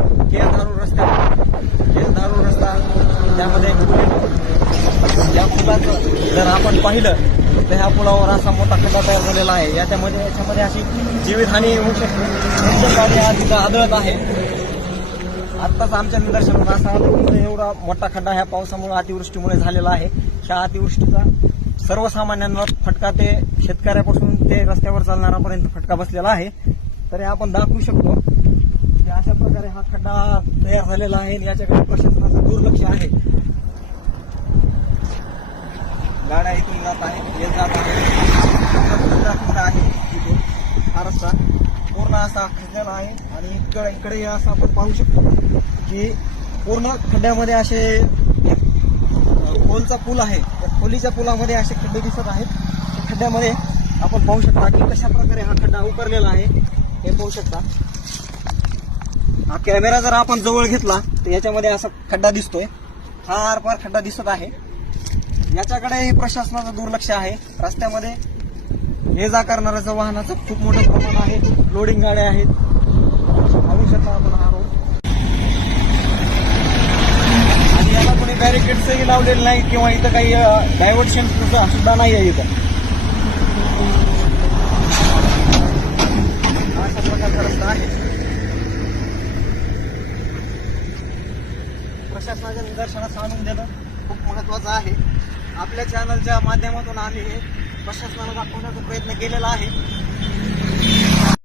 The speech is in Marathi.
धारूर रस्ता त्यामध्ये या पुलाचं जर आपण पाहिलं तर ह्या पुलावर असा मोठा खड्डा तयार झालेला आहे. याच्यामध्ये अशी जीवितहानी होऊ शकते हा तिथं आढळत आहे. आत्ताच आमच्या निदर्शनात असा एवढा मोठा खड्डा ह्या पावसामुळे अतिवृष्टीमुळे झालेला आहे. ह्या अतिवृष्टीचा सर्वसामान्यांवर फटका ते शेतकऱ्यापासून ते रस्त्यावर चालणाऱ्यापर्यंत फटका बसलेला आहे. तर आपण दाखवू शकतो की अशा प्रकारे हा खड्डा तयार झालेला आहे आणि याच्याकडे प्रशासनाचं दुर्लक्ष आहे. गाड्या इथून जात आहेत, येत जात आहे. हा रस्ता पूर्ण असा खचलेला आहे आणि इकडे असं आपण पाहू शकतो की पूर्ण खड्ड्यामध्ये असे खोलचा पूल आहे. त्या खोलीच्या पुलामध्ये असे खड्डे दिसत आहेत. खड्ड्यामध्ये आपण पाहू शकता की कशा प्रकारे हा खड्डा उकरलेला आहे हे पाहू शकता. हा कॅमेरा जर आपण जवळ घेतला तर याच्यामध्ये असा खड्डा दिसतोय. हा आरपार खड्डा दिसत आहे. याच्याकडे प्रशासनाचं दुर्लक्ष आहे. रस्त्यामध्ये ये जा करणाऱ्याचं वाहनाचं खूप मोठं प्रमाण आहे. लोडिंग गाड्या आहेत. पाहू शकता आपण हा रोड आणि याला कोणी बॅरिकेड्सही लावलेलं नाही किंवा इथं काही डायव्हर्शन सुद्धा नाही आहे. इथं अशा प्रकारचा रस्ता आहे. प्रशासनाच्या निदर्शनास आणून देणं खूप महत्वाचं आहे. आपल्या चॅनलच्या माध्यमातून आम्ही हे प्रशासनाला दाखवण्याचा प्रयत्न केलेला आहे.